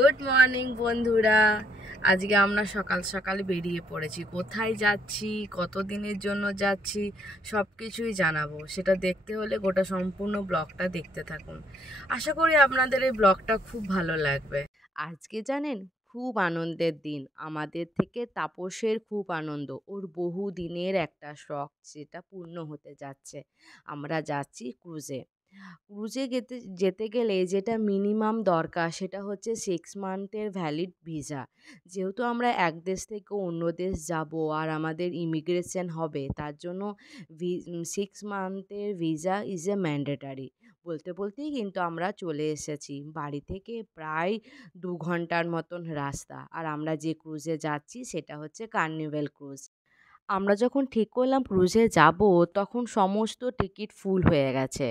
Good morning বন্ধুরা। আজকে আমরা সকাল সকাল বেরিয়ে পড়েছি। কোথায় যাচ্ছি, কত দিনের জন্য যাচ্ছি, সব কিছুই জানাবো। সেটা দেখতে হলে গোটা সম্পূর্ণ ব্লগটা দেখতে থাকুন। আশা করি আপনাদের এই ব্লগটা খুব ভালো লাগবে। আজকে জানেন, খুব আনন্দের দিন আমাদের থেকে। তাপসের খুব আনন্দ, ওর বহু দিনের একটা শখ যেটা পূর্ণ হতে যাচ্ছে। আমরা যাচ্ছি ক্রুজে। ক্রুজে যেতে গেলে যেটা মিনিমাম দরকার সেটা হচ্ছে 6 মান্থের ভ্যালিড ভিসা। যেহেতু আমরা এক দেশ থেকে অন্য দেশ যাব আর আমাদের ইমিগ্রেশন হবে, তার জন্য 6 মান্থের ভিসা ইজ এ ম্যান্ডেটারি। বলতে বলতেই কিন্তু আমরা চলে এসেছি। বাড়ি থেকে প্রায় 2 ঘন্টার মতন রাস্তা। আর আমরা যে ক্রুজে যাচ্ছি সেটা হচ্ছে কার্নিভেল ক্রুজ। আমরা যখন ঠিক করলাম ক্রুজে যাব, তখন সমস্ত টিকিট ফুল হয়ে গেছে।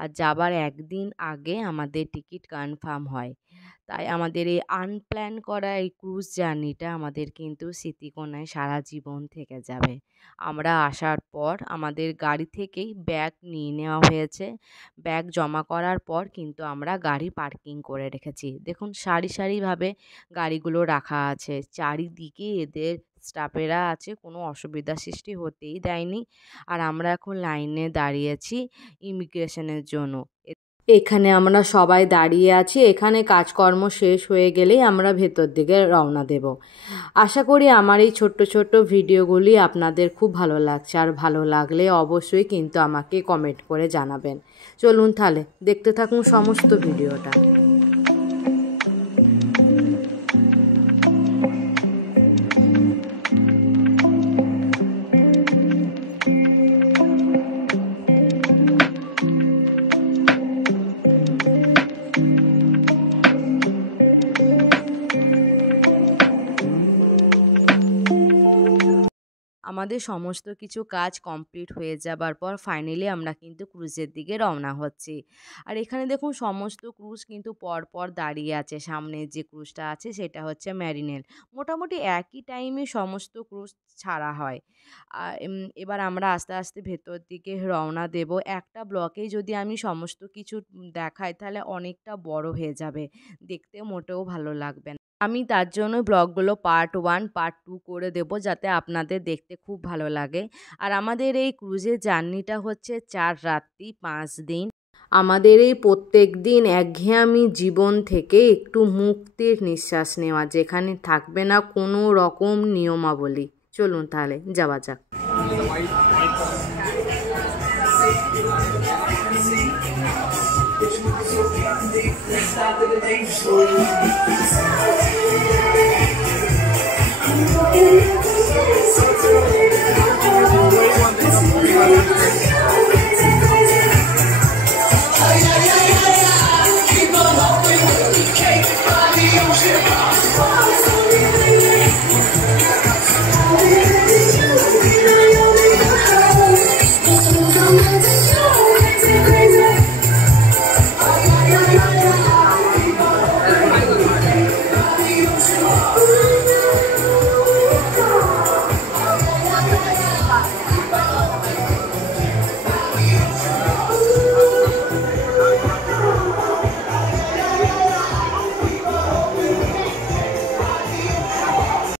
আর যাবার একদিন আগে আমাদের টিকিট কনফার্ম হয়। তাই আমাদের এই আনপ্ল্যান করা এই ক্রুজ জার্নিটা আমাদের কিন্তু স্মৃতিকোণায় সারা জীবন থেকে যাবে। আমরা আসার পর আমাদের গাড়ি থেকেই ব্যাগ নিয়ে নেওয়া হয়েছে। ব্যাগ জমা করার পর কিন্তু আমরা গাড়ি পার্কিং করে রেখেছি। দেখুন, সারি সারিভাবে গাড়িগুলো রাখা আছে। চারিদিকে এদের স্টাফেরা আছে, কোনো অসুবিধা সৃষ্টি হতেই দেয়নি। আর আমরা এখন লাইনে দাঁড়িয়েছি ইমিগ্রেশনের জন্য। এখানে আমরা সবাই দাঁড়িয়ে আছি। এখানে কাজকর্ম শেষ হয়ে গেলেই আমরা ভেতর দিকে রওনা দেব। আশা করি আমার এই ছোট্ট ছোট্ট ভিডিওগুলি আপনাদের খুব ভালো লাগছে। আর ভালো লাগলে অবশ্যই কিন্তু আমাকে কমেন্ট করে জানাবেন। চলুন তাহলে দেখতে থাকুন সমস্ত ভিডিওটা। আমাদের সমস্ত কিছু কাজ কমপ্লিট হয়ে যাবার পর ফাইনালি আমরা কিন্তু ক্রুজের দিকে রওনা হচ্ছি। আর এখানে দেখুন, সমস্ত ক্রুজ কিন্তু পরপর দাঁড়িয়ে আছে। সামনে যে ক্রুজটা আছে সেটা হচ্ছে ম্যারিনেল। মোটামুটি একই টাইমে সমস্ত ক্রুজ ছাড়া হয়। এবার আমরা আস্তে আস্তে ভেতর দিকে রওনা দেব। একটা ব্লকেই যদি আমি সমস্ত কিছু দেখাই তাহলে অনেকটা বড় হয়ে যাবে, দেখতে মোটেও ভালো লাগবে না। আমি তার জন্য ব্লগগুলো পার্ট 1 পার্ট 2 করে দেব, যাতে আপনাদের দেখতে খুব ভালো লাগে। আর আমাদের এই ক্রুজের জার্নিটা হচ্ছে 4 রাত্রি 5 দিন। আমাদের এই প্রত্যেক দিন একঘেয়েমি জীবন থেকে একটু মুক্তির নিঃশ্বাস নেওয়া, যেখানে থাকবে না কোনো রকম নিয়মাবলী। চলুন তাহলে যাওয়া যাক।